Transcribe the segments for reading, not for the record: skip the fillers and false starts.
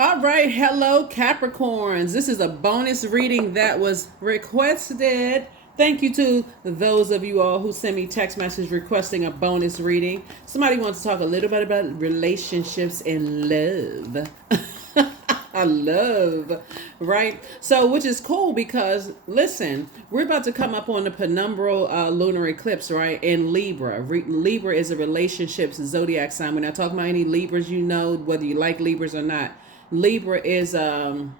All right, hello Capricorns. This is a bonus reading that was requested. Thank you to those of you all who sent me text messages requesting a bonus reading. Somebody wants to talk a little bit about relationships and love. I love, right? So, which is cool because, listen, we're about to come up on the penumbral lunar eclipse, right? In Libra. Libra is a relationships zodiac sign. We're not talking about any Libras, you know, whether you like Libras or not. Libra is the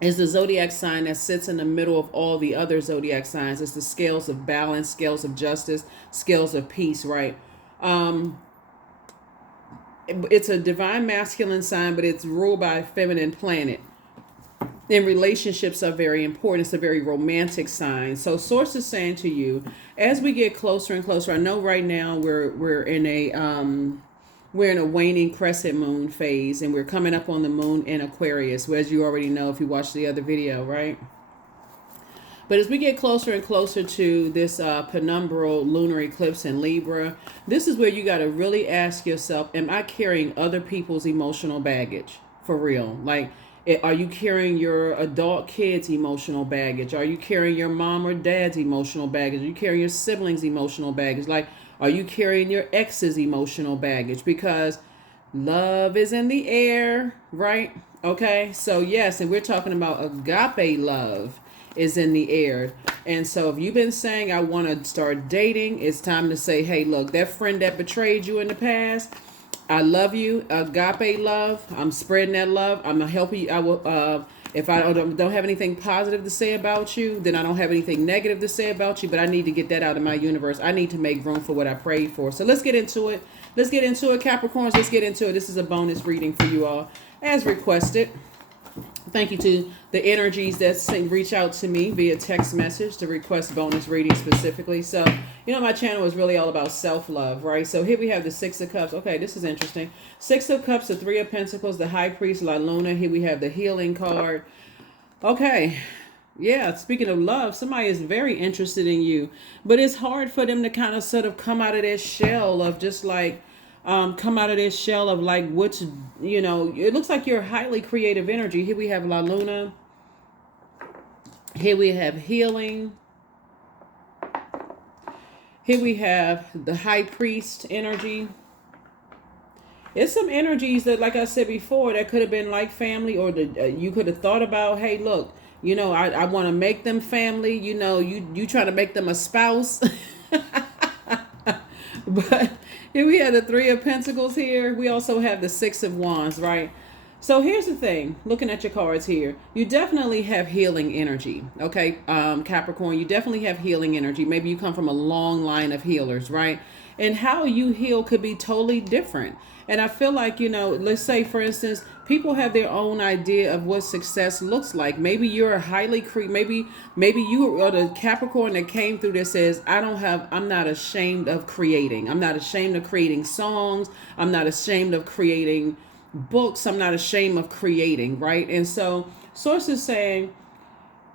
zodiac sign that sits in the middle of all the other zodiac signs. It's the scales of balance, scales of justice, scales of peace, right? Um, it's a divine masculine sign, but it's ruled by a feminine planet. And relationships are very important. It's a very romantic sign. So source is saying to you, as we get closer and closer, I know right now we're in a waning crescent moon phase, and we're coming up on the moon in Aquarius, as you already know if you watched the other video, right? But as we get closer and closer to this penumbral lunar eclipse in Libra, this is where you got to really ask yourself, am I carrying other people's emotional baggage? For real. Like, are you carrying your adult kids' emotional baggage? Are you carrying your mom or dad's emotional baggage? Are you carrying your siblings' emotional baggage? Like, are you carrying your ex's emotional baggage? Because love is in the air, right? Okay, so yes, and we're talking about agape love is in the air. And so if you've been saying, I want to start dating, it's time to say, hey, look, that friend that betrayed you in the past, I love you, agape love. I'm spreading that love. I'm gonna help you. I will. If I don't have anything positive to say about you, then I don't have anything negative to say about you. But I need to get that out of my universe. I need to make room for what I prayed for. So let's get into it. Let's get into it, Capricorns. Let's get into it. This is a bonus reading for you all, as requested. Thank you to the energies that reach out to me via text message to request bonus reading specifically. So, you know, my channel is really all about self-love, right? So here we have the Six of Cups. Okay, this is interesting. Six of Cups, the Three of Pentacles, the High Priest, La Luna. Here we have the Healing card. Okay. Yeah, speaking of love, somebody is very interested in you, but it's hard for them to kind of sort of come out of their shell of just like, come out of this shell of like what's, you know, it looks like you're highly creative energy. Here we have La Luna. Here we have Healing. Here we have the High Priest energy. It's some energies that, like I said before, that could have been like family, or you could have thought about, hey, look, you know, I want to make them family. You know, you try to make them a spouse. But here we have the Three of Pentacles here. We also have the Six of Wands, right? So here's the thing, looking at your cards here, you definitely have healing energy, okay? Capricorn, you definitely have healing energy. Maybe you come from a long line of healers, right? And how you heal could be totally different. And I feel like, you know, let's say, for instance, people have their own idea of what success looks like. Maybe you're a maybe you are the Capricorn that came through that says, I'm not ashamed of creating. I'm not ashamed of creating songs. I'm not ashamed of creating books. I'm not ashamed of creating, right? And so sources saying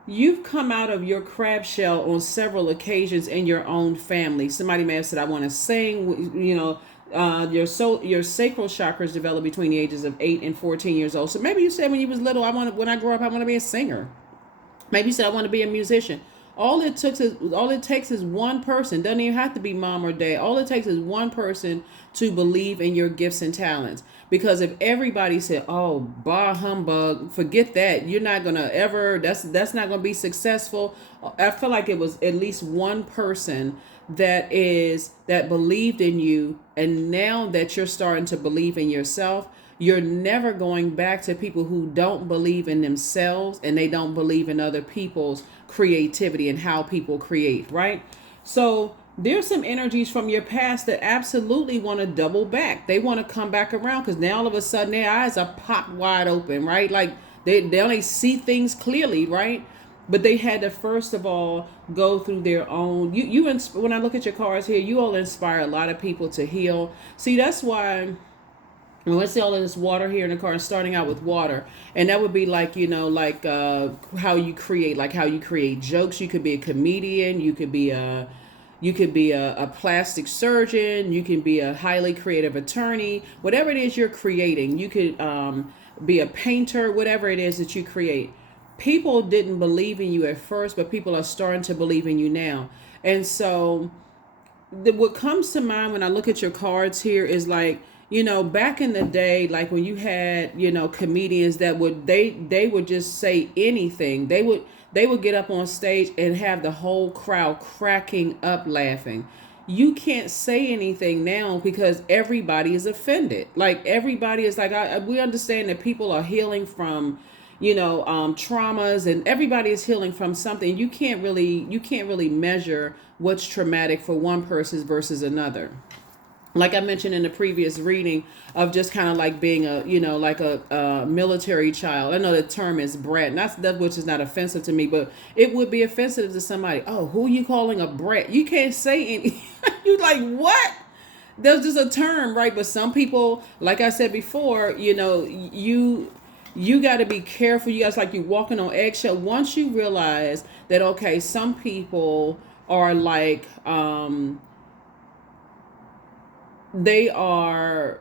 you've come out of your crab shell on several occasions in your own family. Somebody may have said, I want to sing, you know. Your sacral chakras develop between the ages of 8 and 14 years old. So maybe you said when you was little, when I grow up, I want to be a singer. Maybe you said I want to be a musician. All it takes is one person. Doesn't even have to be mom or dad. All it takes is one person to believe in your gifts and talents. Because if everybody said, "Oh, bah humbug," forget that. You're not gonna ever. That's not gonna be successful. I feel like it was at least one person that believed in you, and now that you're starting to believe in yourself, you're never going back to people who don't believe in themselves and they don't believe in other people's creativity and how people create, right? So there's some energies from your past that absolutely want to double back. They want to come back around because now all of a sudden their eyes are popped wide open, right? Like they only see things clearly, right? But they had to first of all go through their own. When I look at your cards here, you all inspire a lot of people to heal. See, that's why. And let's see all of this water here in the card, starting out with water. And that would be like, you know, like how you create jokes. You could be a comedian. You could be a plastic surgeon. You can be a highly creative attorney. Whatever it is you're creating, you could be a painter, whatever it is that you create. People didn't believe in you at first, but people are starting to believe in you now. And so what comes to mind when I look at your cards here is like, back in the day, like when you had, comedians that they would just say anything. They would get up on stage and have the whole crowd cracking up laughing. You can't say anything now because everybody is offended. Like everybody is like, we understand that people are healing from, traumas, and everybody is healing from something. You can't really measure what's traumatic for one person versus another. Like I mentioned in the previous reading of just kind of like being like a military child. I know the term is brat, and that which is not offensive to me, but it would be offensive to somebody. Oh, who are you calling a brat? You can't say any. You like what? There's just a term, right? But some people, like I said before, you got to be careful. You guys, like, you walking on eggshell. Once you realize that, okay, some people are like, they are,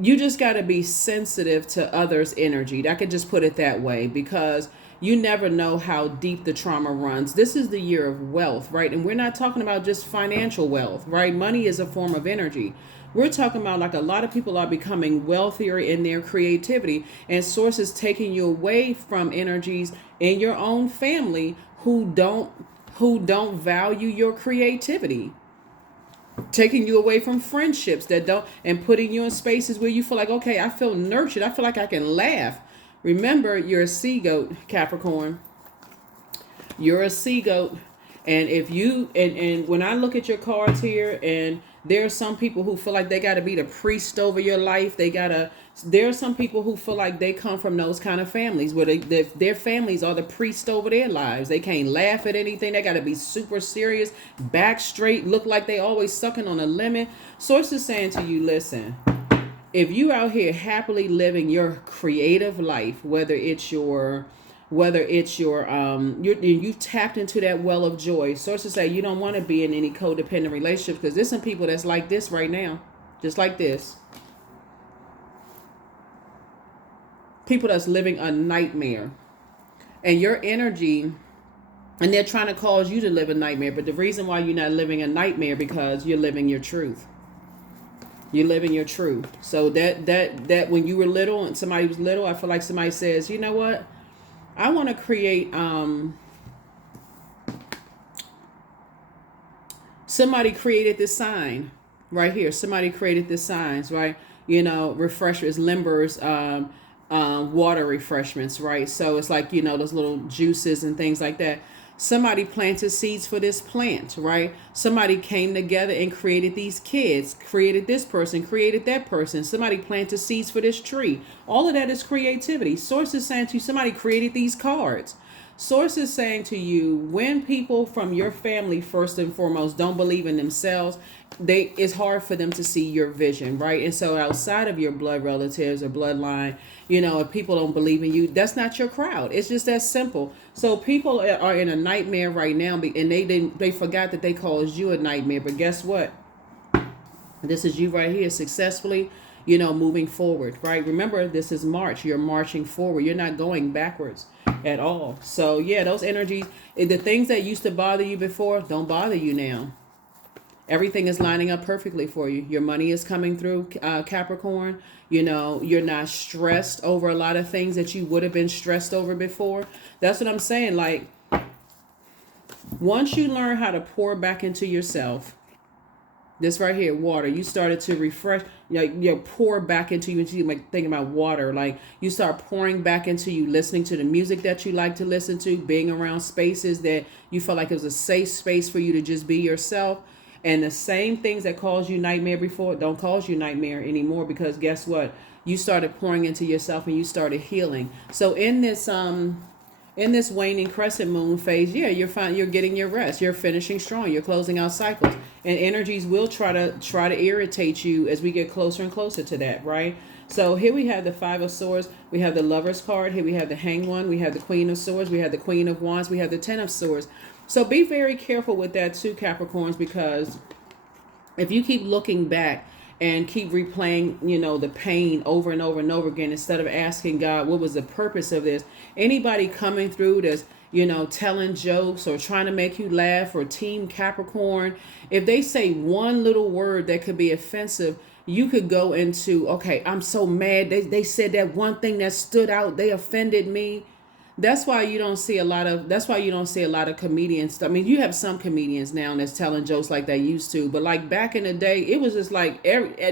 you just got to be sensitive to others' energy. I could just put it that way, because you never know how deep the trauma runs. This is the year of wealth, right? And we're not talking about just financial wealth, right? Money is a form of energy. We're talking about, like, a lot of people are becoming wealthier in their creativity, and sources taking you away from energies in your own family who don't value your creativity, taking you away from friendships that don't, and putting you in spaces where you feel like, okay, I feel nurtured. I feel like I can laugh. Remember, you're a sea goat, Capricorn. You're a sea goat. And if you, and when I look at your cards here, and there are some people who feel like they got to be the priest over your life. There are some people who feel like they come from those kind of families where their families are the priest over their lives. They can't laugh at anything. They got to be super serious, back straight, look like they always sucking on a lemon. Sources saying to you, listen, if you out here happily living your creative life, whether it's your you've tapped into that well of joy. Sources say you don't want to be in any codependent relationships, because there's some people that's like this right now, just like this. People that's living a nightmare, and your energy, and they're trying to cause you to live a nightmare. But the reason why you're not living a nightmare, because you're living your truth. You're living your truth. So that when you were little and somebody was little, I feel like somebody says, you know what? I want to create, somebody created this sign right here. Somebody created this signs, right? Refreshments, Limbers, water refreshments, right? So it's like, those little juices and things like that. Somebody planted seeds for this plant, right? Somebody came together and created these kids, created this person, created that person. Somebody planted seeds for this tree. All of that is creativity. Sources saying to you, somebody created these cards. Sources saying to you, when people from your family, first and foremost, don't believe in themselves, it's hard for them to see your vision, right? And so outside of your blood relatives or bloodline, if people don't believe in you, that's not your crowd. It's just that simple. So people are in a nightmare right now, and they forgot that they caused you a nightmare. But guess what? This is you right here, successfully, moving forward, right? Remember, this is March. You're marching forward. You're not going backwards at all. So yeah, those energies, the things that used to bother you before, don't bother you now. Everything is lining up perfectly for you. Your money is coming through, Capricorn. You're not stressed over a lot of things that you would have been stressed over before. That's what I'm saying. Like, once you learn how to pour back into yourself, this right here, water, you started to refresh, pour back into you, like thinking about water, like you start pouring back into you, listening to the music that you like to listen to, being around spaces that you felt like it was a safe space for you to just be yourself. And the same things that caused you nightmare before don't cause you nightmare anymore, because guess what? You started pouring into yourself and you started healing. So in this waning crescent moon phase, yeah, you're getting your rest. You're finishing strong. You're closing out cycles. And energies will try to irritate you as we get closer and closer to that, right? So here we have the Five of Swords. We have the Lover's card. Here we have the Hanged One. We have the Queen of Swords. We have the Queen of Wands. We have the Ten of Swords. So be very careful with that too, Capricorns, because if you keep looking back and keep replaying, the pain over and over and over again, instead of asking God, what was the purpose of this? Anybody coming through that's, telling jokes or trying to make you laugh, or Team Capricorn, if they say one little word that could be offensive, you could go into, okay, I'm so mad. They said that one thing that stood out. They offended me. That's why you don't see a lot of comedians. I mean, you have some comedians now that's telling jokes like they used to, but like back in the day, it was just like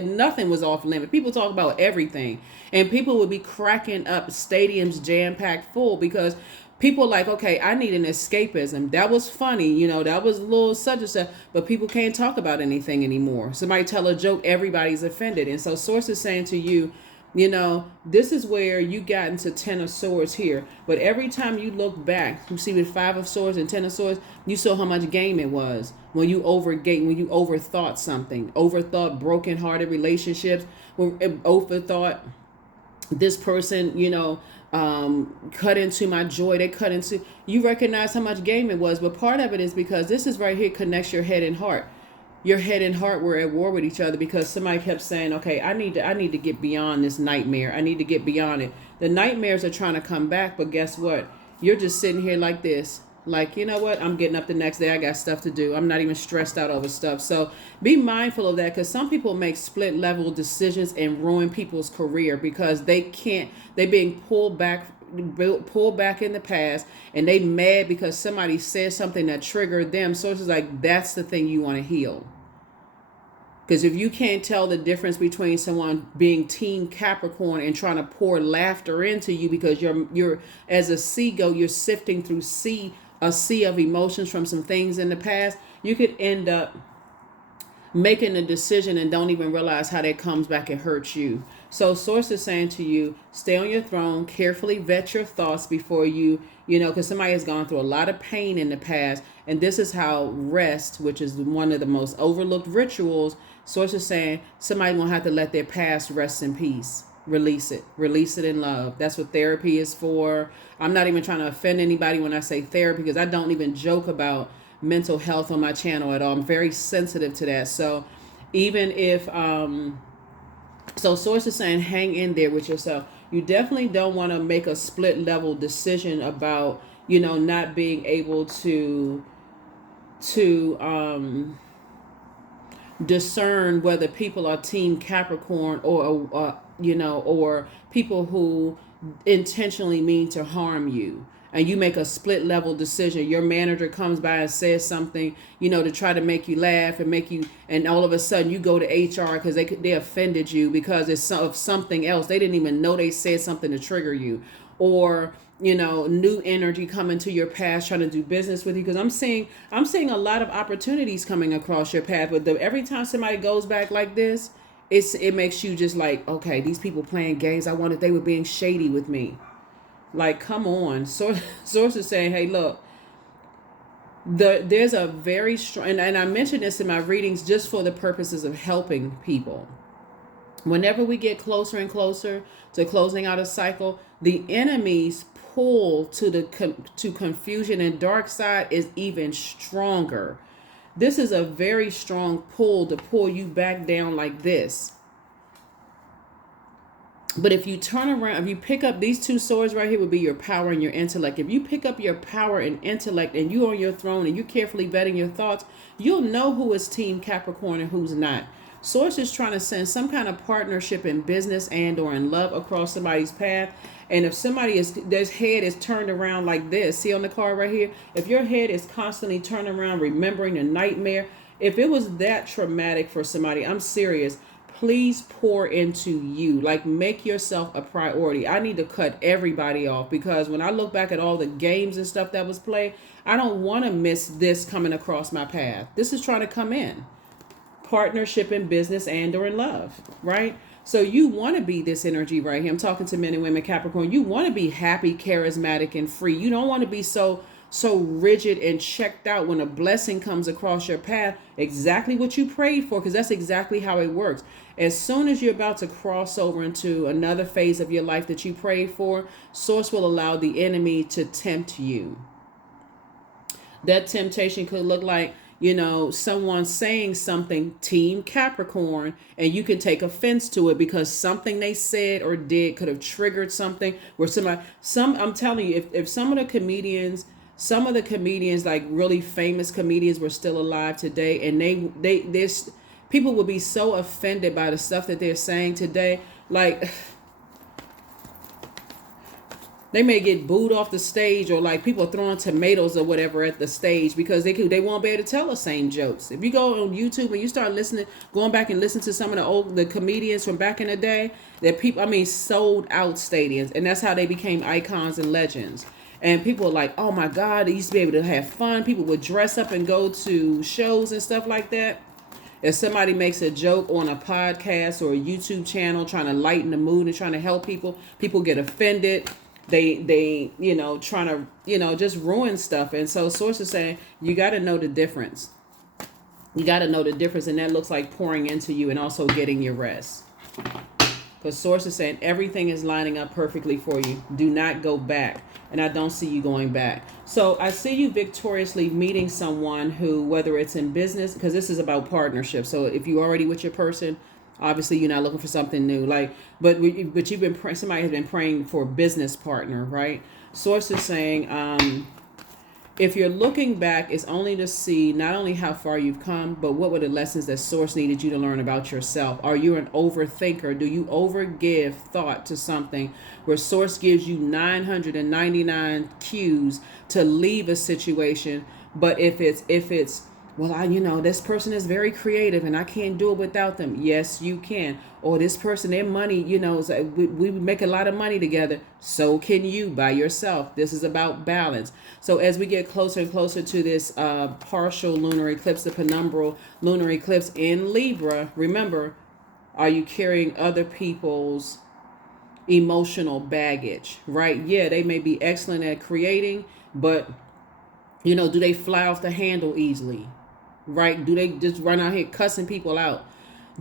nothing was off limit. People talk about everything, and people would be cracking up, stadiums jam packed full, because people like, okay, I need an escapism. That was funny, that was a little such and such, but people can't talk about anything anymore. Somebody tell a joke, everybody's offended. And so Source is saying to you, this is where you got into Ten of Swords here. But every time you look back, you see with Five of Swords and Ten of Swords, you saw how much game it was when you overthought something, overthought broken-hearted relationships, overthought this person, cut into my joy. They cut into, you recognize how much game it was. But part of it is because this is right here connects your head and heart. Your head and heart were at war with each other, because somebody kept saying, okay, I need to get beyond this nightmare. I need to get beyond it. The nightmares are trying to come back, but guess what? You're just sitting here like this. Like, you know what? I'm getting up the next day. I got stuff to do. I'm not even stressed out over stuff. So be mindful of that, because some people make split level decisions and ruin people's career because they're being pulled back in the past, and they mad because somebody said something that triggered them. So it's like, that's the thing you want to heal. Because if you can't tell the difference between someone being Team Capricorn and trying to pour laughter into you because you're as a seagull, you're sifting through a sea of emotions from some things in the past, you could end up making a decision and don't even realize how that comes back and hurts you. So Source is saying to you, stay on your throne, carefully vet your thoughts before because somebody has gone through a lot of pain in the past. And this is how rest, which is one of the most overlooked rituals, Source is saying somebody gonna have to let their past rest in peace. Release it in love. That's what therapy is for. I'm not even trying to offend anybody when I say therapy, because I don't even joke about mental health on my channel at all. I'm very sensitive to that. So even if so Source is saying hang in there with yourself. You definitely don't want to make a split level decision about not being able to discern whether people are Team Capricorn or people who intentionally mean to harm you. And you make a split level decision. Your manager comes by and says something, to try to make you laugh and all of a sudden you go to HR because they offended you because it's of something else. They didn't even know they said something to trigger you. Or, new energy coming to your past trying to do business with you. Because I'm seeing a lot of opportunities coming across your path. But every time somebody goes back like this, it makes you just like, okay, these people playing games. I wanted they were being shady with me. Like, come on. Source is saying, hey, look, there's a very strong, and I mention this in my readings just for the purposes of helping people. Whenever we get closer and closer to closing out a cycle, the enemy's pull to confusion and dark side is even stronger. This is a very strong pull to pull you back down like this. But if you turn around, if you pick up these two swords right here, would be your power and your intellect. If you pick up your power and intellect and you're on your throne and you're carefully vetting your thoughts, you'll know who is Team Capricorn and who's not. Source is trying to send some kind of partnership in business and or in love across somebody's path. And if their head is turned around like this, see on the card right here, if your head is constantly turned around, remembering a nightmare, if it was that traumatic for somebody, I'm serious, please pour into you. Like, make yourself a priority. I need to cut everybody off, because when I look back at all the games and stuff that was played, I don't want to miss this coming across my path. This is trying to come in. Partnership in business and or in love, right? So you want to be this energy right here. I'm talking to men and women, Capricorn. You want to be happy, charismatic, and free. You don't want to be so rigid and checked out when a blessing comes across your path. Exactly what you prayed for, because that's exactly how it works. As soon as you're about to cross over into another phase of your life that you prayed for, Source will allow the enemy to tempt you. That temptation could look like, someone saying something, Team Capricorn, and you can take offense to it because something they said or did could have triggered something where I'm telling you, if some of the comedians, like really famous comedians, were still alive today, and this people would be so offended by the stuff that they're saying today, like they may get booed off the stage, or like people throwing tomatoes or whatever at the stage because they won't be able to tell the same jokes. If you go on YouTube and you start going back and listen to some of the comedians from back in the day, that sold out stadiums, and that's how they became icons and legends. And people are like, oh my God, they used to be able to have fun. People would dress up and go to shows and stuff like that. If somebody makes a joke on a podcast or a YouTube channel trying to lighten the mood and trying to help people get offended. They trying to, just ruin stuff. And so Source is saying, you got to know the difference. You got to know the difference. And that looks like pouring into you and also getting your rest. Because Source is saying everything is lining up perfectly for you. Do not go back. And I don't see you going back. So I see you victoriously meeting someone who, whether it's in business, because this is about partnership. So if you're already with your person, obviously you're not looking for something new. But you've been somebody has been praying for a business partner, right? Source is saying, if you're looking back, it's only to see not only how far you've come, but what were the lessons that Source needed you to learn about yourself. Are you an overthinker? Do you overgive thought to something where Source gives you 999 cues to leave a situation? But if it's well, this person is very creative and I can't do it without them. Yes, you can. Or this person, their money, is like, we make a lot of money together. So can you by yourself. This is about balance. So as we get closer and closer to this partial lunar eclipse, the penumbral lunar eclipse in Libra, remember, are you carrying other people's emotional baggage, right? Yeah, they may be excellent at creating, but, do they fly off the handle easily? Right? Do they just run out here cussing people out?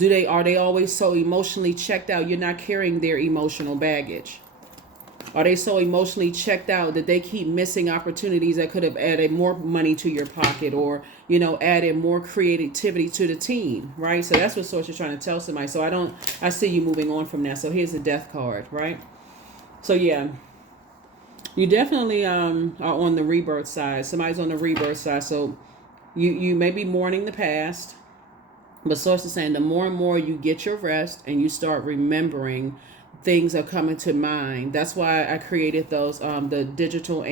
Are they always so emotionally checked out? You're not carrying their emotional baggage. Are they so emotionally checked out that they keep missing opportunities that could have added more money to your pocket, or, added more creativity to the team, right? So that's what Source is trying to tell somebody. So I see you moving on from that. So here's the Death card, right? So yeah, you definitely are on the rebirth side. Somebody's on the rebirth side. So you may be mourning the past, but Source is saying the more and more you get your rest and you start remembering, things are coming to mind. That's why I created those, the digital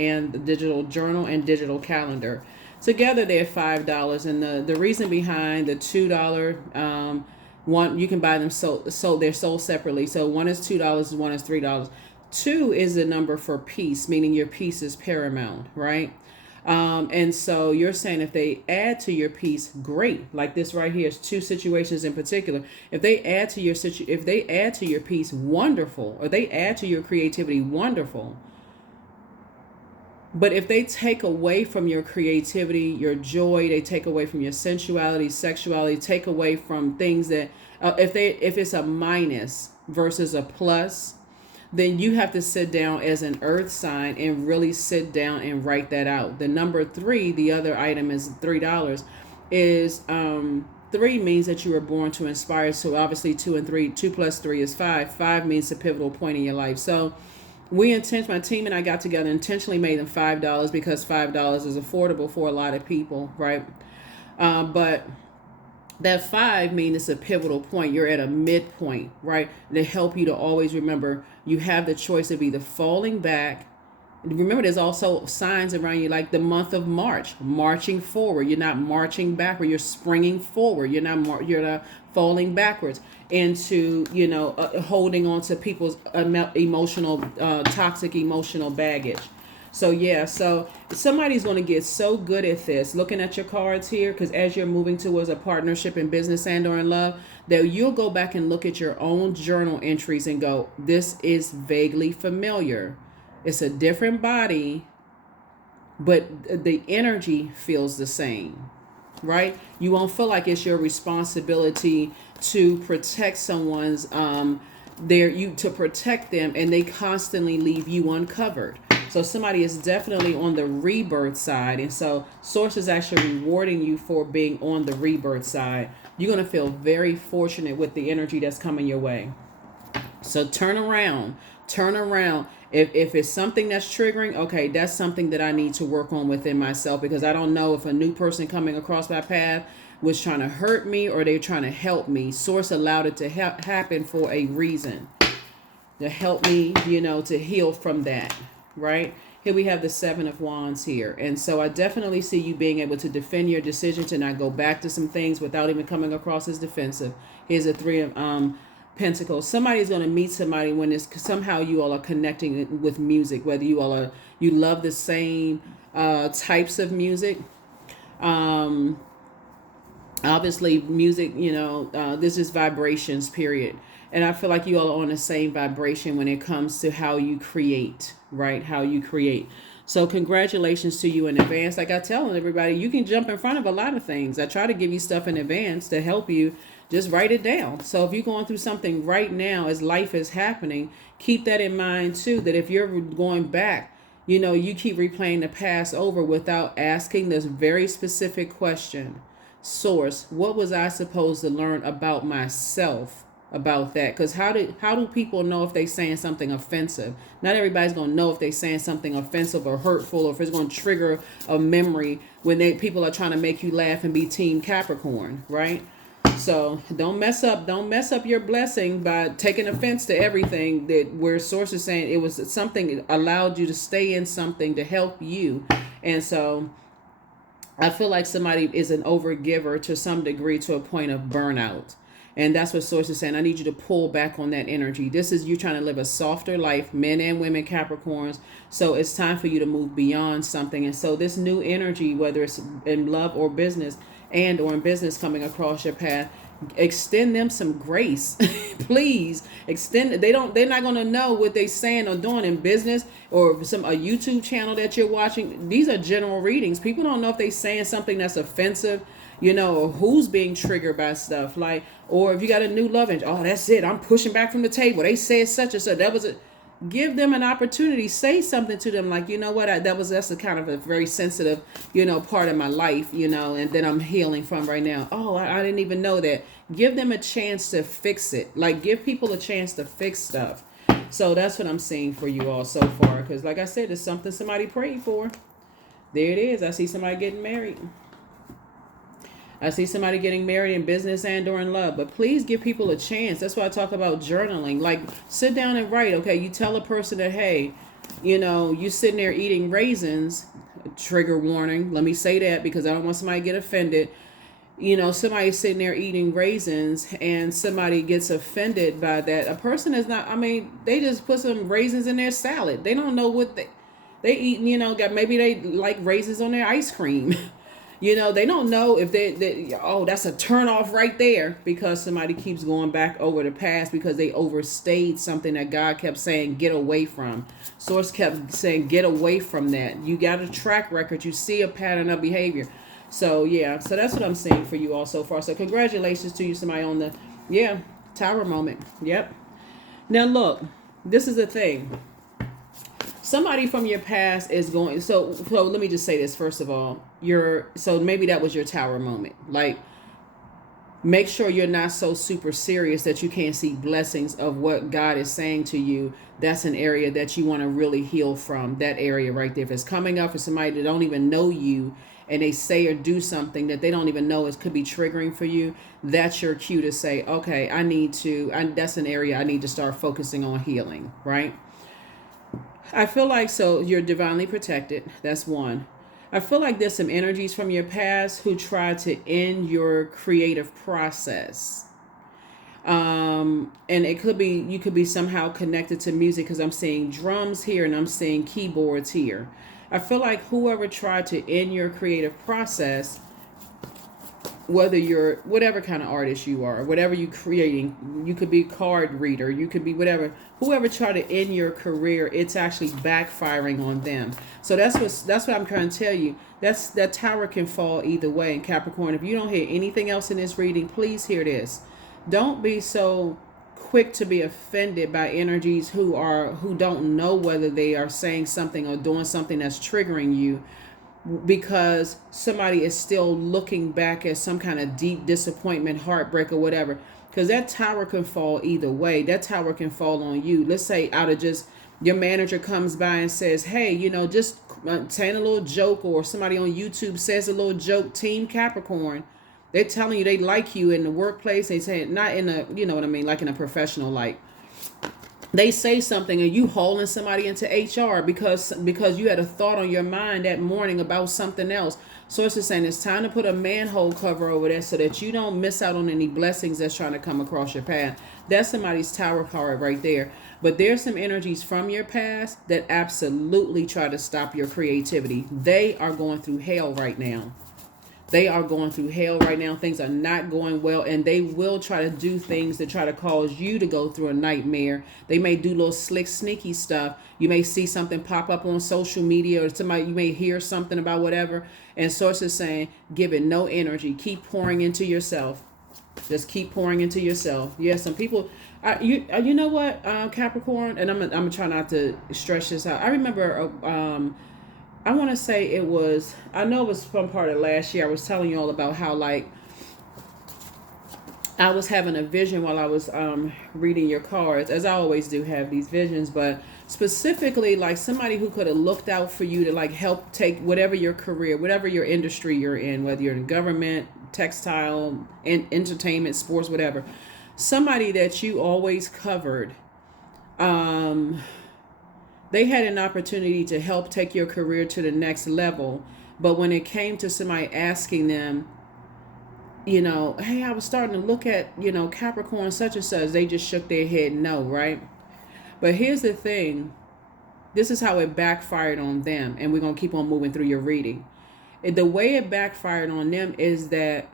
journal and digital calendar. Together they're $5. And the reason behind the $2 one, you can buy them so they're sold separately. So one is $2, one is $3. 2 is the number for peace, meaning your peace is paramount, right? And so you're saying if they add to your peace, great. Like this right here is 2 situations in particular. If they add to your peace, wonderful. Or they add to your creativity, wonderful. But if they take away from your creativity, your joy, they take away from your sensuality, sexuality, take away from things that, if it's a minus versus a plus, then you have to sit down as an earth sign and really sit down and write that out. The number 3, the other item is $3, is 3 means that you were born to inspire. So obviously 2 and 3, 2 plus 3 is 5. 5 means a pivotal point in your life. So my team and I got together, intentionally made them $5 because $5 is affordable for a lot of people, right? But that 5 means it's a pivotal point. You're at a midpoint, right? To help you to always remember you have the choice of either falling back. Remember, there's also signs around you like the month of March, marching forward. You're not marching backward. You're springing forward. You're not falling backwards into, holding on to people's emotional, toxic emotional baggage. So yeah, so somebody's going to get so good at this, looking at your cards here, because as you're moving towards a partnership in business and or in love, that you'll go back and look at your own journal entries and go, this is vaguely familiar. It's a different body, but the energy feels the same, right? You won't feel like it's your responsibility to protect someone's, to protect them, and they constantly leave you uncovered. So somebody is definitely on the rebirth side. And so source is actually rewarding you for being on the rebirth side. You're going to feel very fortunate with the energy that's coming your way. So turn around. Turn around. If it's something that's triggering, okay, that's something that I need to work on within myself, because I don't know if a new person coming across my path was trying to hurt me or they're trying to help me. Source allowed it to happen for a reason, to help me, to heal from that, right? Here we have the Seven of Wands here. And so I definitely see you being able to defend your decision to not go back to some things without even coming across as defensive. Here's a Three of Pentacles. Somebody's going to meet somebody when it's somehow you all are connecting with music, whether you all are, you love the same types of music. Obviously music, this is vibrations, period. And I feel like you all are on the same vibration when it comes to how you create, right? How you create. So congratulations to you in advance. Like I tell everybody, you can jump in front of a lot of things. I try to give you stuff in advance to help you. Just write it down. So if you're going through something right now as life is happening, keep that in mind too, that if you're going back, you keep replaying the past over without asking this very specific question. Source, what was I supposed to learn about myself about that? Because how do people know if they're saying something offensive? Not everybody's going to know if they're saying something offensive or hurtful, or if it's going to trigger a memory when people are trying to make you laugh and be Team Capricorn, right? So don't mess up your blessing by taking offense to everything that where source is saying it was something that allowed you to stay in something to help you. And so I feel like somebody is an overgiver to some degree to a point of burnout. And that's what source is saying. I need you to pull back on that energy. This is you trying to live a softer life, men and women, Capricorns. So it's time for you to move beyond something. And so this new energy, whether it's in love or business, or in business coming across your path, extend them some grace. Please extend. They're not going to know what they saying or doing in business, or a YouTube channel that you're watching. These are general readings. People don't know if they saying something that's offensive, or who's being triggered by stuff, like, or if you got a new love interest, oh, that's it, I'm pushing back from the table, they said such and such, that was it. Give them an opportunity. Say something to them like, what, that's a kind of a very sensitive, part of my life, and then I'm healing from right now. Oh, I didn't even know that. Give them a chance to fix it. Like, give people a chance to fix stuff. So that's what I'm seeing for you all so far. Because like I said, it's something somebody prayed for. There it is. I see somebody getting married. I see somebody getting married in business and or in love. But please give people a chance. That's why I talk about journaling. Like, sit down and write. Okay, you tell a person that, hey, you sitting there eating raisins. Trigger warning. Let me say that because I don't want somebody to get offended. Somebody's sitting there eating raisins and somebody gets offended by that. A person is not, they just put some raisins in their salad. They don't know what they eat, maybe they like raisins on their ice cream. They don't know if that's a turn off right there, because somebody keeps going back over the past because they overstayed something that God kept saying, get away from. Source kept saying, get away from that. You got a track record. You see a pattern of behavior. So, yeah. So that's what I'm saying for you all so far. So congratulations to you, somebody on the, tower moment. Yep. Now, look, this is the thing. Somebody from your past is going, so let me just say this first of all. So maybe that was your tower moment. Like, make sure you're not so super serious that you can't see blessings of what God is saying to you. That's an area that you want to really heal from, that area right there. If it's coming up for somebody that don't even know you and they say or do something that they don't even know it could be triggering for you, that's your cue to say, okay, that's an area I need to start focusing on healing, right? I feel like, so you're divinely protected. That's one. I feel like there's some energies from your past who try to end your creative process. And it could be, you could be somehow connected to music, because I'm seeing drums here and I'm seeing keyboards here. I feel like whoever tried to end your creative process, whether you're whatever kind of artist you are, whatever you're creating, you could be a card reader, you could be whatever, whoever tried to end your career, it's actually backfiring on them. So that's what I'm trying to tell you. That tower can fall either way. And Capricorn, if you don't hear anything else in this reading, please hear this. Don't be so quick to be offended by energies who don't know whether they are saying something or doing something that's triggering you, because somebody is still looking back at some kind of deep disappointment, heartbreak, or whatever. Because that tower can fall either way. That tower can fall on you. Let's say out of just your manager comes by and says, hey, just saying a little joke, or somebody on YouTube says a little joke, Team Capricorn. They're telling you they like you in the workplace. They say not in a, you know what I mean, like in a professional light. They say something and you hauling somebody into HR because you had a thought on your mind that morning about something else. Source is saying it's time to put a manhole cover over there so that you don't miss out on any blessings that's trying to come across your path. That's somebody's tower card right there. But there's some energies from your past that absolutely try to stop your creativity. They are going through hell right now. They are going through hell right now. Things are not going well, and they will try to do things to try to cause you to go through a nightmare. They may do little slick, sneaky stuff. You may see something pop up on social media, or somebody, you may hear something about whatever, and sources saying, give it no energy. Keep pouring into yourself. Just keep pouring into yourself. Yeah, some people, you know what, Capricorn, and I'm gonna try not to stretch this out. I remember I want to say I know it was from part of last year. I was telling you all about how, like, I was having a vision while I was reading your cards, as I always do have these visions, but specifically like somebody who could have looked out for you to like help take whatever your career, whatever your industry you're in, whether you're in government, textile, entertainment, sports, whatever. Somebody that you always covered. They had an opportunity to help take your career to the next level. But when it came to somebody asking them, hey, I was starting to look at, Capricorn such and such, they just shook their head no, right? But here's the thing. This is how it backfired on them. And we're going to keep on moving through your reading. The way it backfired on them is that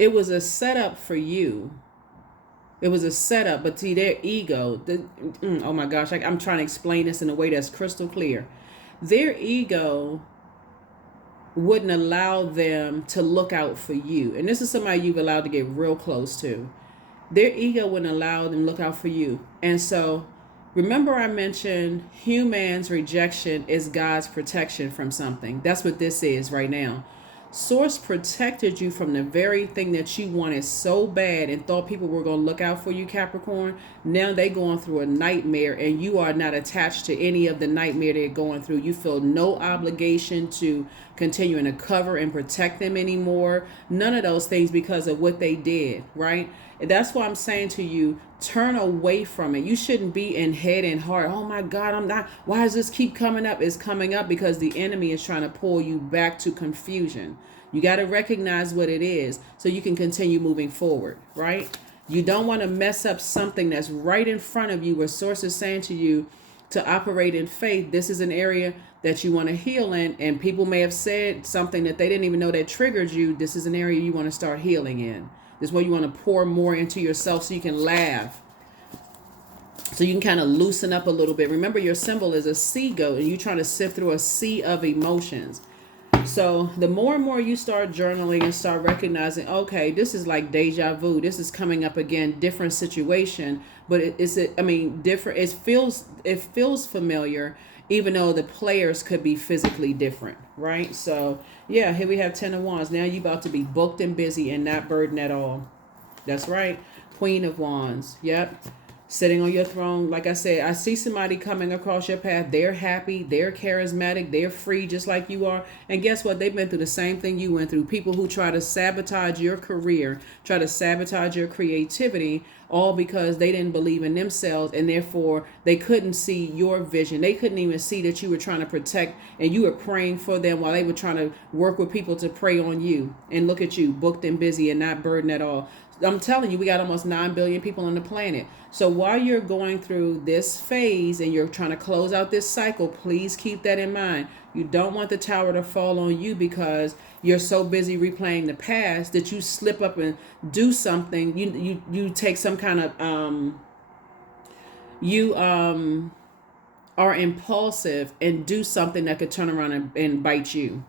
it was a setup for you. It was a setup, but see, their ego, oh my gosh, I'm trying to explain this in a way that's crystal clear. Their ego wouldn't allow them to look out for you. And this is somebody you've allowed to get real close to. Their ego wouldn't allow them to look out for you. And so, remember I mentioned human's rejection is God's protection from something. That's what this is right now. Source protected you from the very thing that you wanted so bad and thought people were going to look out for you, Capricorn. Now they going through a nightmare and you are not attached to any of the nightmare they're going through. You feel no obligation to continuing to cover and protect them anymore. None of those things because of what they did, right? And that's why I'm saying to you, turn away from it. You shouldn't be in head and heart. Oh my God, I'm not. Why does this keep coming up? It's coming up because the enemy is trying to pull you back to confusion. You got to recognize what it is so you can continue moving forward, right? You don't want to mess up something that's right in front of you where source is saying to you to operate in faith. This is an area that you want to heal in, and people may have said something that they didn't even know that triggered you. This is an area you want to start healing in. This is where you want to pour more into yourself so you can laugh. So you can kind of loosen up a little bit. Remember, your symbol is a sea goat, and you're trying to sift through a sea of emotions. So the more and more you start journaling and start recognizing, okay, this is like deja vu. This is coming up again, different situation, but different. It feels familiar, even though the players could be physically different, right? So yeah, here we have 10 of Wands. Now you about to be booked and busy and not burdened at all. That's right. Queen of Wands. Yep. Sitting on your throne. Like I said, I see somebody coming across your path. They're happy. They're charismatic. They're free just like you are. And guess what? They've been through the same thing you went through. People who try to sabotage your career, try to sabotage your creativity, all because they didn't believe in themselves. And therefore, they couldn't see your vision. They couldn't even see that you were trying to protect and you were praying for them while they were trying to work with people to prey on you. And look at you, booked and busy and not burdened at all. I'm telling you, we got almost 9 billion people on the planet. So while you're going through this phase and you're trying to close out this cycle, please keep that in mind. You don't want the tower to fall on you because you're so busy replaying the past that you slip up and do something. You take some kind of you are impulsive and do something that could turn around and bite you.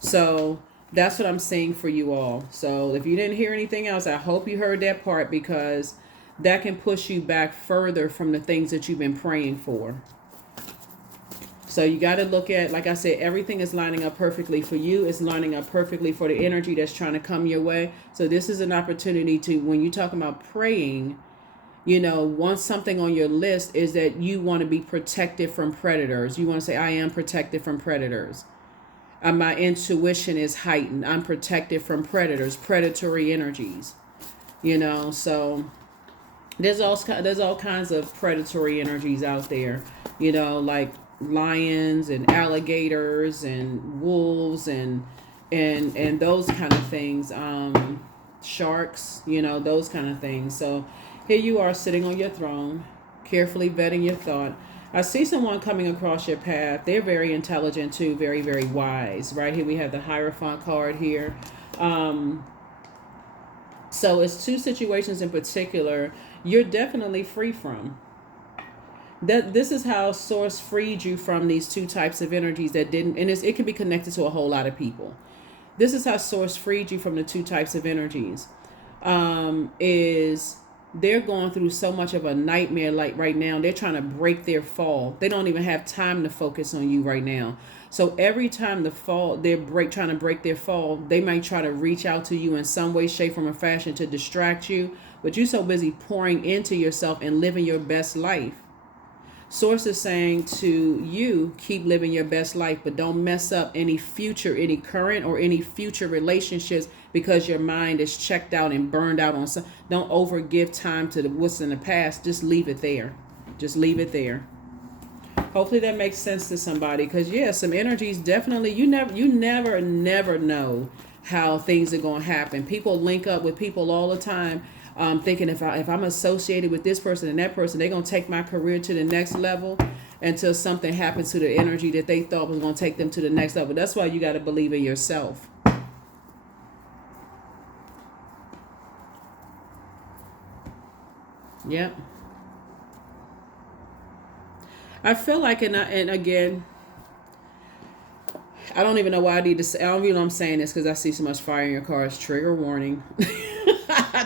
So That's what I'm saying for you all. So if you didn't hear anything else, I hope you heard that part, because that can push you back further from the things that you've been praying for. So you got to look at, like I said, everything is lining up perfectly for you. It's lining up perfectly for the energy that's trying to come your way. So this is an opportunity to, when you're talking about praying, once something on your list is that you want to be protected from predators. You want to say, I am protected from predators. My intuition is heightened. I'm protected from predators, predatory energies. So there's all kinds of predatory energies out there. Like lions and alligators and wolves and those kind of things. Sharks. Those kind of things. So here you are sitting on your throne, carefully vetting your thought. I see someone coming across your path. They're very intelligent too, very, very wise. Right here we have the Hierophant card here. So it's two situations in particular you're definitely free from. This is how Source freed you from these two types of energies that didn't, and it can be connected to a whole lot of people. This is how Source freed you from the two types of energies. Is they're going through so much of a nightmare, like right now they're trying to break their fall. They don't even have time to focus on you right now. So every time they're trying to break their fall, they might try to reach out to you in some way, shape, form, or fashion to distract you, but you're so busy pouring into yourself and living your best life. Source is saying to you, keep living your best life, but don't mess up any current or any future relationships, because your mind is checked out and burned out on some. Don't give time to what's in the past. Just leave it there. Just leave it there. Hopefully that makes sense to somebody, because some energies definitely, you never know how things are going to happen. People link up with people all the time. Thinking if I'm associated with this person and that person, they're going to take my career to the next level, until something happens to the energy that they thought was going to take them to the next level. That's why you got to believe in yourself. Yep. I feel like, and again, I don't even know why I need to say, I don't even know I'm saying this, because I see so much fire in your cards. Trigger warning.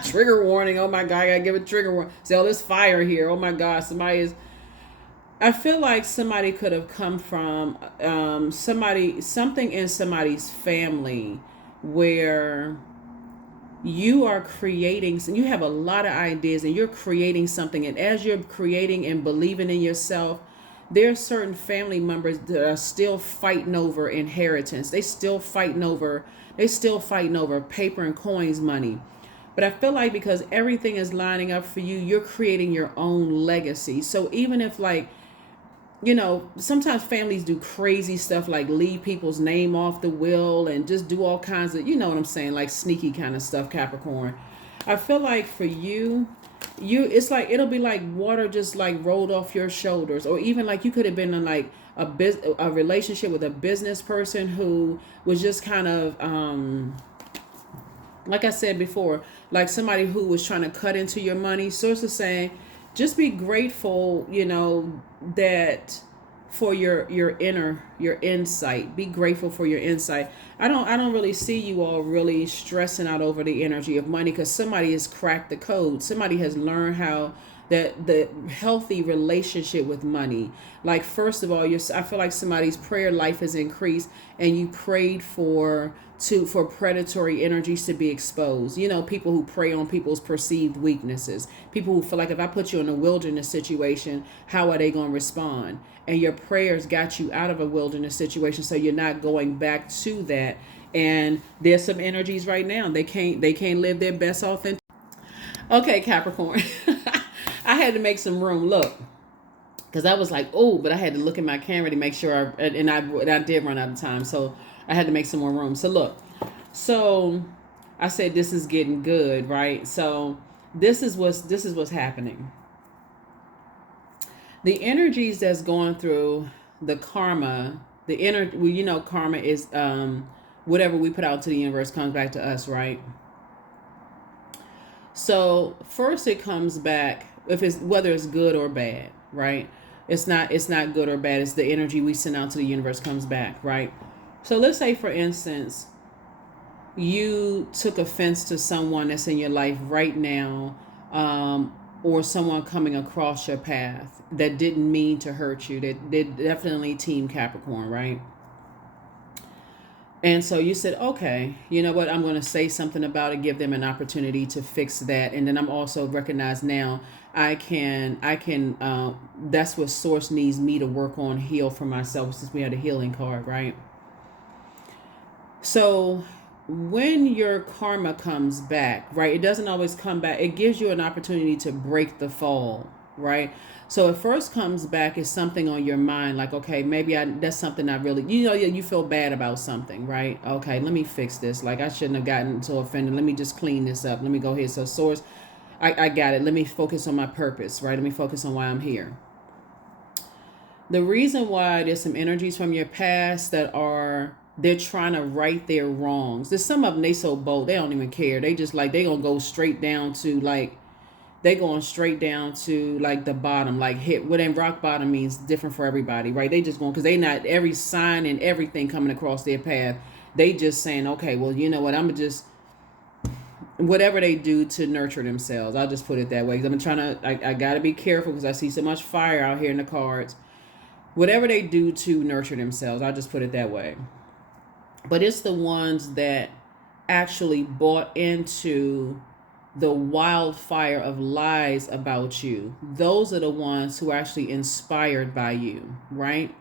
Trigger warning. Oh my God, I gotta give a trigger warning. See all this fire here. Oh my God, I feel like somebody could have come from something in somebody's family where you are creating, you have a lot of ideas and you're creating something. And as you're creating and believing in yourself, there are certain family members that are still fighting over inheritance. They still fighting over paper and coins money. But I feel like because everything is lining up for you, you're creating your own legacy. So even if sometimes families do crazy stuff like leave people's name off the will and just do all kinds of, what I'm saying, like sneaky kind of stuff, Capricorn. I feel like for you, it's like, it'll be like water just like rolled off your shoulders. Or even like you could have been in like a relationship with a business person who was just kind of, like I said before, like somebody who was trying to cut into your money. Source is saying, just be grateful, that for your insight. Be grateful for your insight. I don't really see you all really stressing out over the energy of money, because somebody has cracked the code. Somebody has learned how the healthy relationship with money. Like, first of all, I feel like somebody's prayer life has increased, and you prayed for predatory energies to be exposed. People who prey on people's perceived weaknesses. People who feel like, if I put you in a wilderness situation, how are they going to respond? And your prayers got you out of a wilderness situation, so you're not going back to that. And there's some energies right now, they can't live their best authentic. Okay, Capricorn. I had to make some room. Look, because I was like, oh, but I had to look at my camera to make sure I did run out of time. So I had to make some more room. So look, I said, this is getting good, right? So this is what's happening. The energies that's going through the karma, karma is whatever we put out to the universe comes back to us, right? So first it comes back, whether it's good or bad, right? It's not good or bad. It's the energy we send out to the universe comes back, right? So let's say, for instance, you took offense to someone that's in your life right now, or someone coming across your path that didn't mean to hurt you. That did definitely Team Capricorn, right? And so you said, okay, you know what? I'm going to say something about it, give them an opportunity to fix that. And then I'm also recognize now that's what source needs me to work on, heal for myself, since we had a healing card, right? So when your karma comes back, right, it doesn't always come back. It gives you an opportunity to break the fall, right? So it first comes back as something on your mind, like, okay, maybe that's something I really, you feel bad about something, right? Okay, let me fix this. Like, I shouldn't have gotten so offended. Let me just clean this up. Let me go ahead. So source, I got it. Let me focus on my purpose, right? Let me focus on why I'm here. The reason why there's some energies from your past they're trying to right their wrongs. There's some of them, they so bold, they don't even care. They just like, they gonna go straight down to like, they going straight down to like the bottom, like hit what in rock bottom means different for everybody, right? They just going, because they not every sign and everything coming across their path. They just saying, okay, well, you know what, I'm just, whatever they do to nurture themselves. I'll just put it that way. Because I'm trying to, I got to be careful because I see so much fire out here in the cards. Whatever they do to nurture themselves, I'll just put it that way. But it's the ones that actually bought into the wildfire of lies about you. Those are the ones who are actually inspired by you, right?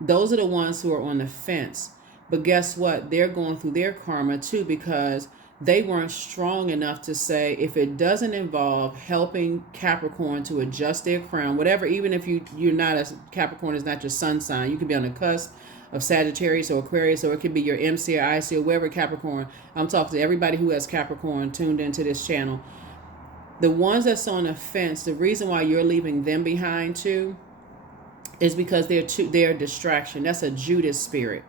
Those are the ones who are on the fence. But guess what? They're going through their karma too, because they weren't strong enough to say, if it doesn't involve helping Capricorn to adjust their crown, whatever, even if you're not a Capricorn, is not your sun sign, you could be on the cusp of Sagittarius or Aquarius, or it could be your MC or IC or wherever Capricorn. I'm talking to everybody who has Capricorn tuned into this channel. The ones that's on the fence, the reason why you're leaving them behind too is because they're a distraction. That's a Judas spirit.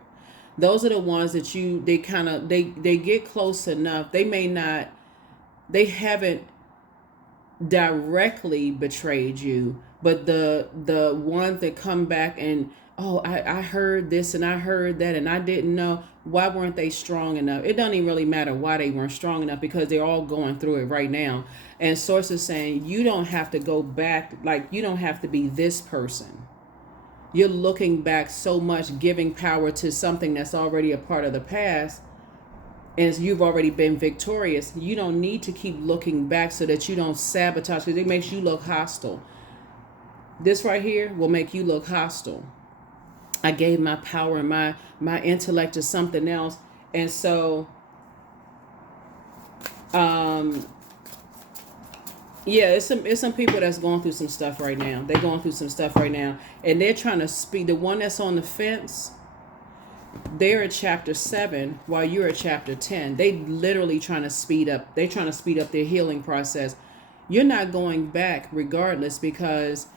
Those are the ones that they get close enough. They haven't directly betrayed you, but the ones that come back and, oh, I heard this and I heard that and I didn't know. Why weren't they strong enough? It doesn't even really matter why they weren't strong enough, because they're all going through it right now. And source is saying you don't have to go back, like you don't have to be this person. You're looking back so much, giving power to something that's already a part of the past. And you've already been victorious. You don't need to keep looking back so that you don't sabotage, because it makes you look hostile. This right here will make you look hostile. I gave my power and my intellect to something else. And so, yeah, it's some people that's going through some stuff right now. They're going through some stuff right now. And they're trying to speed. The one that's on the fence, they're at chapter 7 while you're at chapter 10. They literally trying to speed up. They're trying to speed up their healing process. You're not going back regardless, because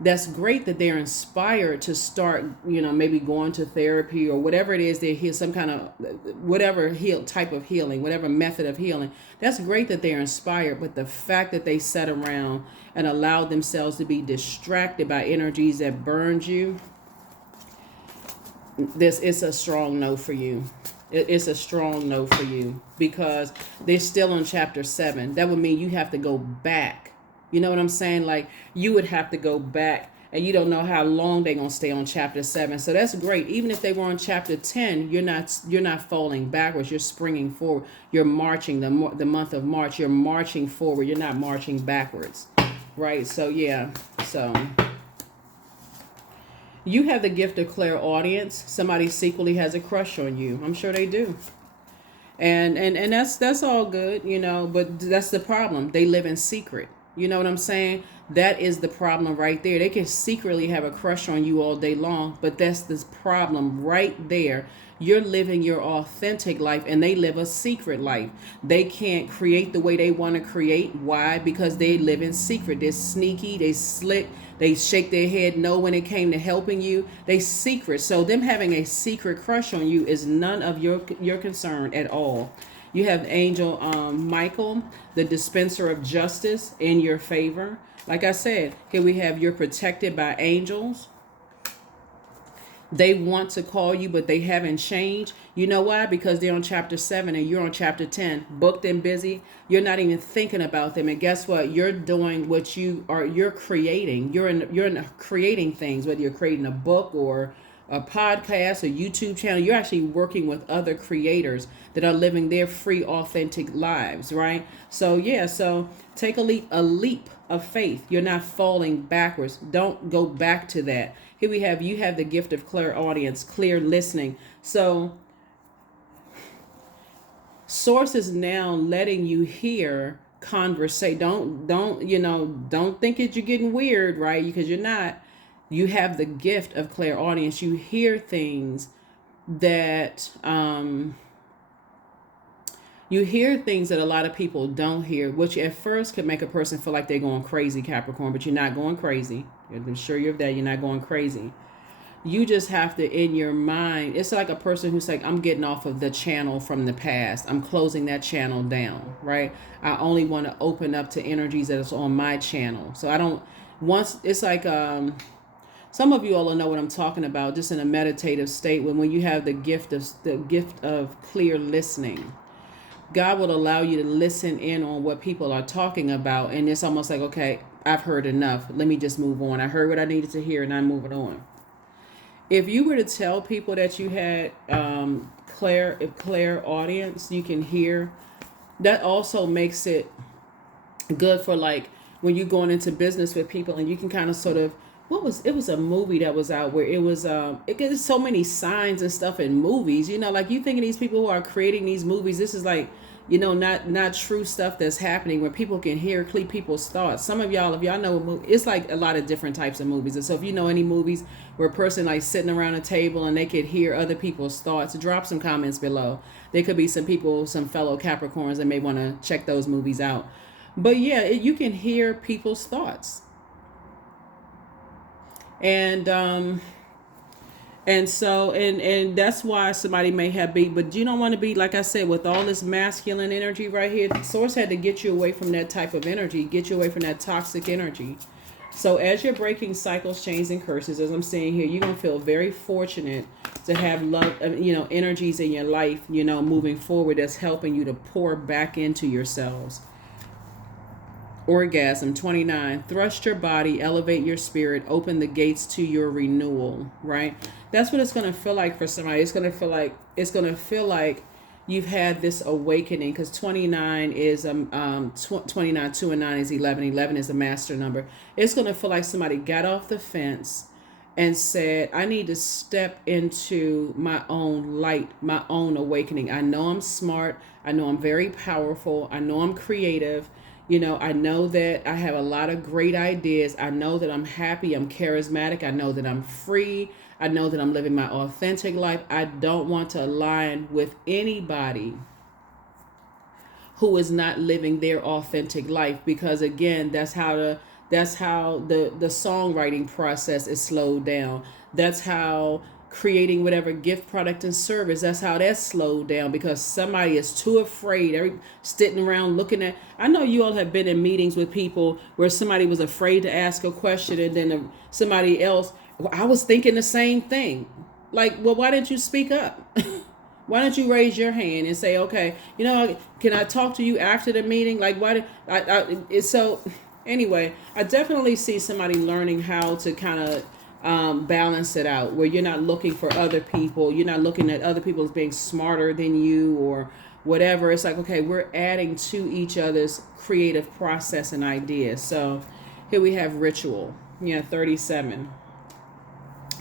that's great that they're inspired to start, maybe going to therapy or whatever it is. They heal some kind of whatever type of healing, whatever method of healing. That's great that they're inspired. But the fact that they sat around and allowed themselves to be distracted by energies that burned you, it's a strong no for you. It's a strong no for you, because they're still on chapter 7. That would mean you have to go back. You know what I'm saying? Like, you would have to go back, and you don't know how long they're going to stay on chapter 7. So that's great. Even if they were on chapter 10, you're not falling backwards. You're springing forward. You're marching the month of March. You're marching forward. You're not marching backwards. Right? So, yeah. So you have the gift of clairaudience. Somebody secretly has a crush on you. I'm sure they do. And that's all good, but that's the problem. They live in secret. You know what I'm saying? That is the problem right there. They can secretly have a crush on you all day long, but that's this problem right there. You're living your authentic life, and they live a secret life. They can't create the way they want to create. Why? Because they live in secret. They're sneaky. They slick. They shake their head no when it came to helping you. They secret. So them having a secret crush on you is none of your concern at all. You have Angel Michael, the dispenser of justice, in your favor. Like I said, here we have you're protected by angels. They want to call you, but they haven't changed. You know why? Because they're on chapter 7 and you're on chapter 10, booked and busy. You're not even thinking about them. And guess what? You're doing what you're creating. You're in creating things, whether you're creating a book or a podcast, a YouTube channel. You're actually working with other creators that are living their free, authentic lives, right? So yeah, so take a leap of faith. You're not falling backwards. Don't go back to that. Here we have, you have the gift of clear audience, clear listening. So source is now letting you hear conversation. Don't think that you're getting weird, right? Because you're not. You have the gift of clear audience. You hear things that you hear things that a lot of people don't hear, which at first could make a person feel like they're going crazy, Capricorn, but you're not going crazy. I'm sure you're that. You're not going crazy. You just have to, in your mind, it's like a person who's like, I'm getting off of the channel from the past. I'm closing that channel down, right? I only want to open up to energies that is on my channel. So I don't, once, it's like, some of you all know what I'm talking about, just in a meditative state, when you have the gift of clear listening. God will allow you to listen in on what people are talking about, and it's almost like, okay, I've heard enough. Let me just move on. I heard what I needed to hear, and I'm moving on. If you were to tell people that you had clear audience, you can hear. That also makes it good for like when you're going into business with people, and you can kind of sort of, it was a movie that was out where it was it gets so many signs and stuff in movies, like you thinking these people who are creating these movies, this is like, not true stuff that's happening, where people can hear people's thoughts. Some of y'all, if y'all know, it's like a lot of different types of movies. And so if you know any movies where a person like sitting around a table and they could hear other people's thoughts, drop some comments below. There could be some people, some fellow Capricorns that may want to check those movies out. But yeah, you can hear people's thoughts. And that's why somebody may have but you don't want to be, like I said, with all this masculine energy right here. Source had to get you away from that type of energy, get you away from that toxic energy. So as you're breaking cycles, chains, and curses, as I'm saying here, you're going to feel very fortunate to have love, energies in your life, moving forward, that's helping you to pour back into yourselves. Orgasm 29. Thrust your body, elevate your spirit, open the gates to your renewal, right? That's what it's going to feel like for somebody. It's going to feel like you've had this awakening, because 29 is 29, 2 and 9 is 11. 11 is a master number. It's going to feel like somebody got off the fence and said, I need to step into my own light, my own awakening. I know I'm smart. I know I'm very powerful. I know I'm creative. I know that I have a lot of great ideas. I know that I'm happy. I'm charismatic. I know that I'm free. I know that I'm living my authentic life. I don't want to align with anybody who is not living their authentic life, because again, that's how the songwriting process is slowed down. That's how creating whatever gift, product, and service, that's how that's slowed down, because somebody is too afraid. Sitting around looking at, I know you all have been in meetings with people where somebody was afraid to ask a question, and then somebody else, well, I was thinking the same thing. Like, well, why didn't you speak up? Why don't you raise your hand and say, okay, can I talk to you after the meeting? Like, why did so anyway, I definitely see somebody learning how to kind of balance it out, where you're not looking for other people. You're not looking at other people as being smarter than you or whatever. It's like, okay, we're adding to each other's creative process and ideas. So here we have ritual. 37.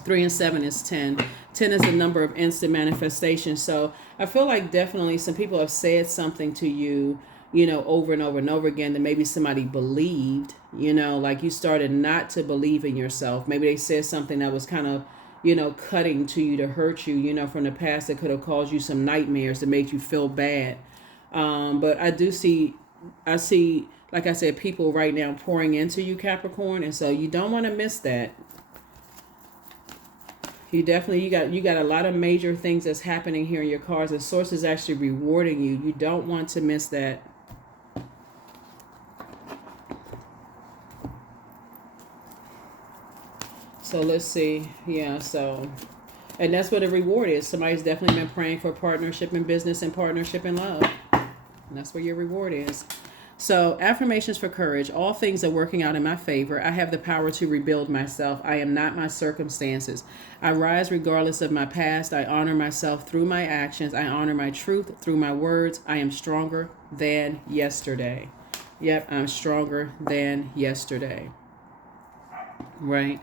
3 and 7 is 10. 10 is the number of instant manifestation. So I feel like definitely some people have said something to you, over and over and over again, that maybe somebody believed, like you started not to believe in yourself. Maybe they said something that was kind of, cutting to you, to hurt you, from the past, that could have caused you some nightmares, to make you feel bad. But I see, like I said, people right now pouring into you, Capricorn. And so you don't want to miss that. You got a lot of major things that's happening here in your cards, and Source is actually rewarding you. You don't want to miss that. So let's see. Yeah, so And that's what a reward is. Somebody's definitely been praying for partnership in business and partnership in love. And that's where your reward is. So, affirmations for courage. All things are working out in my favor. I have the power to rebuild myself. I am not my circumstances. I rise regardless of my past. I honor myself through my actions. I honor my truth through my words. I am stronger than yesterday. Yep, I'm stronger than yesterday. Right?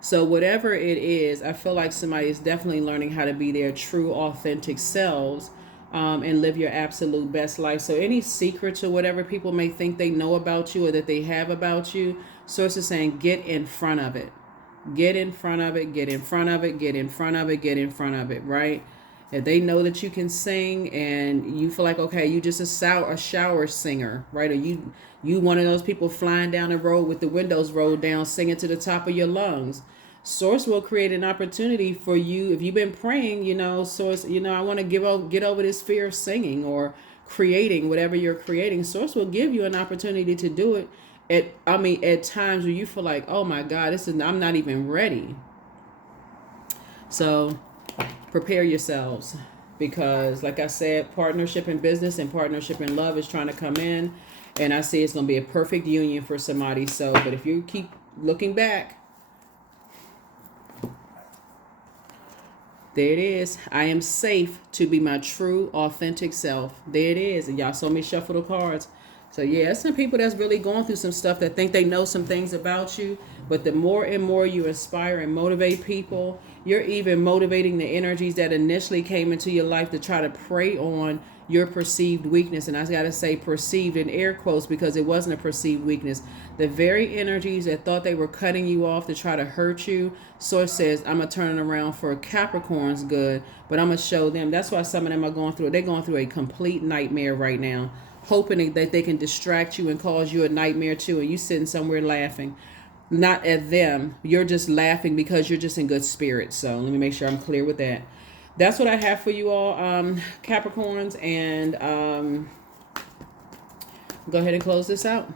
So whatever it is, I feel like somebody is definitely learning how to be their true, authentic selves, and live your absolute best life. So any secrets or whatever people may think they know about you or that they have about you, Source is saying, get in front of it. Get in front of it, get in front of it, get in front of it, get in front of it, right? If they know that you can sing and you feel like, okay, you just a shower singer, right? Or you one of those people flying down the road with the windows rolled down, singing to the top of your lungs. Source will create an opportunity for you. If you've been praying, Source, I want to get over this fear of singing or creating whatever you're creating. Source will give you an opportunity to do it at times where you feel like, oh my God, I'm not even ready. So prepare yourselves, because like I said, partnership in business and partnership in love is trying to come in, and I see it's going to be a perfect union for somebody. So, but if you keep looking back, there it is. I am safe to be my true, authentic self. There it is. And y'all saw me shuffle the cards. So yeah, some people that's really going through some stuff that think they know some things about you. But the more and more you inspire and motivate people, you're even motivating the energies that initially came into your life to try to prey on your perceived weakness. And I got to say perceived in air quotes, because it wasn't a perceived weakness. The very energies that thought they were cutting you off to try to hurt you, Source says, I'm going to turn it around for Capricorn's good, but I'm going to show them. That's why some of them are they're going through a complete nightmare right now, hoping that they can distract you and cause you a nightmare too. And you sitting somewhere laughing, not at them. You're just laughing because you're just in good spirits. So let me make sure I'm clear with that. That's what I have for you all, Capricorns. And go ahead and close this out.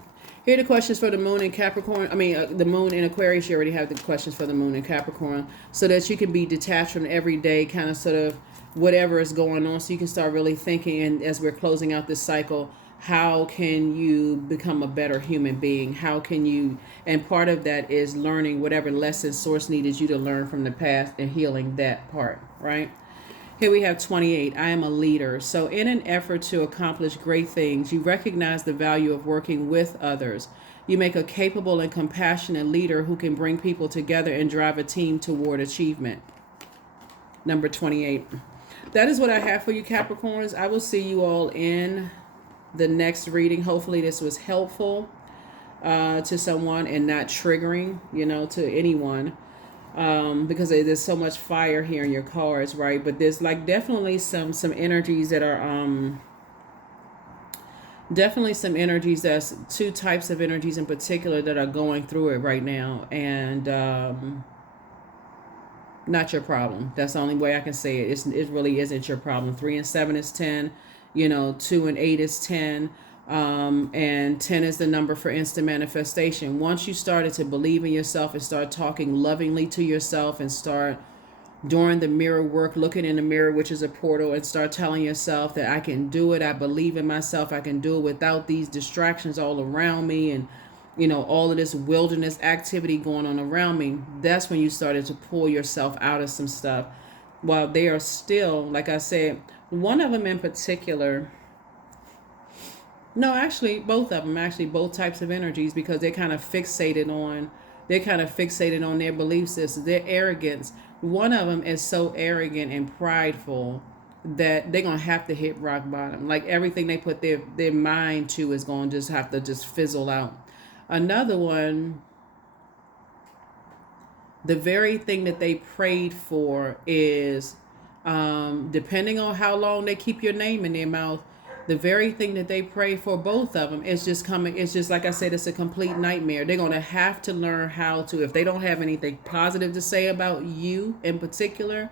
Here are the questions for the moon in Capricorn. The moon in Aquarius. You already have the questions for the moon in Capricorn, so that you can be detached from everyday kind of sort of whatever is going on, so you can start really thinking. And as we're closing out this cycle, how can you become a better human being? How can you, and part of that is learning whatever lesson Source needed you to learn from the past and healing that part, right? Here we have 28. I am a leader. So in an effort to accomplish great things, you recognize the value of working with others. You make a capable and compassionate leader who can bring people together and drive a team toward achievement. Number 28. That is what I have for you, Capricorns. I will see you all in the next reading. Hopefully this was helpful to someone and not triggering, to anyone. Because there's so much fire here in your cards, right? But there's like definitely some energies that are definitely some energies. That's two types of energies in particular that are going through it right now, and not your problem. That's the only way I can say it. It really isn't your problem. 3 and 7 is 10. 2 and 8 is 10. And 10 is the number for instant manifestation. Once you started to believe in yourself and start talking lovingly to yourself and start doing the mirror work, looking in the mirror, which is a portal, and start telling yourself that I can do it. I believe in myself. I can do it without these distractions all around me and, all of this wilderness activity going on around me. That's when you started to pull yourself out of some stuff. While they are still, like I said, one of them in particular. No, actually, both of them, both types of energies, because they're kind of fixated on their belief system, their arrogance. One of them is so arrogant and prideful that they're going to have to hit rock bottom. Like everything they put their mind to is going to just have to just fizzle out. Another one, the very thing that they prayed for is, depending on how long they keep your name in their mouth, the very thing that they pray for, both of them, is just coming. It's just, like I said, it's a complete nightmare. They're going to have to learn how to, if they don't have anything positive to say about you in particular,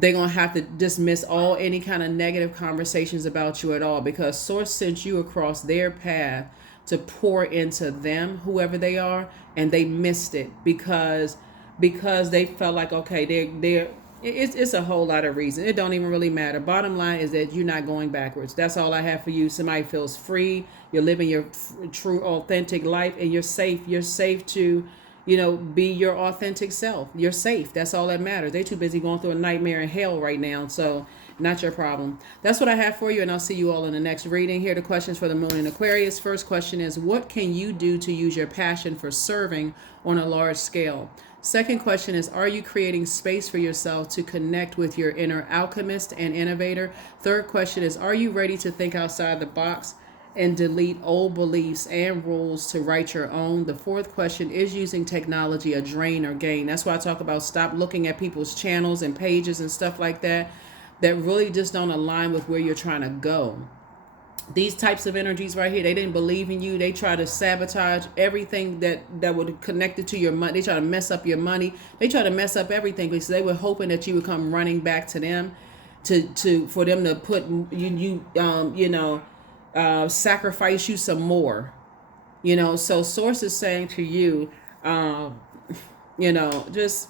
they're going to have to dismiss any kind of negative conversations about you at all, because Source sent you across their path to pour into them, whoever they are, and they missed it because they felt like, okay, they're It's a whole lot of reasons. It don't even really matter. Bottom line is that you're not going backwards. That's all I have for you. Somebody feels free. You're living your true, authentic life, and you're safe. You're safe to, be your authentic self. You're safe. That's all that matters. They're too busy going through a nightmare in hell right now. So not your problem. That's what I have for you, and I'll see you all in the next reading. Here are the questions for the moon in Aquarius. First question is, what can you do to use your passion for serving on a large scale? Second question is, are you creating space for yourself to connect with your inner alchemist and innovator? Third question is, are you ready to think outside the box and delete old beliefs and rules to write your own? The fourth question is, using technology a drain or gain? That's why I talk about stop looking at people's channels and pages and stuff like that really just don't align with where you're trying to go. These types of energies right here, they didn't believe in you. They try to sabotage everything that would connect it to your money. They try to mess up your money. They try to mess up everything because they were hoping that you would come running back to them for them to put sacrifice you some more. So source is saying to you, just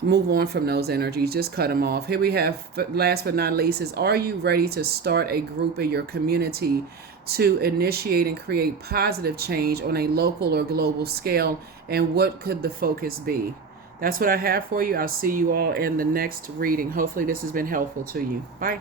move on from those energies. Just cut them off. Here we have, last but not least, is, are you ready to start a group in your community to initiate and create positive change on a local or global scale? And what could the focus be? That's what I have for you. I'll see you all in the next reading. Hopefully this has been helpful to you. Bye.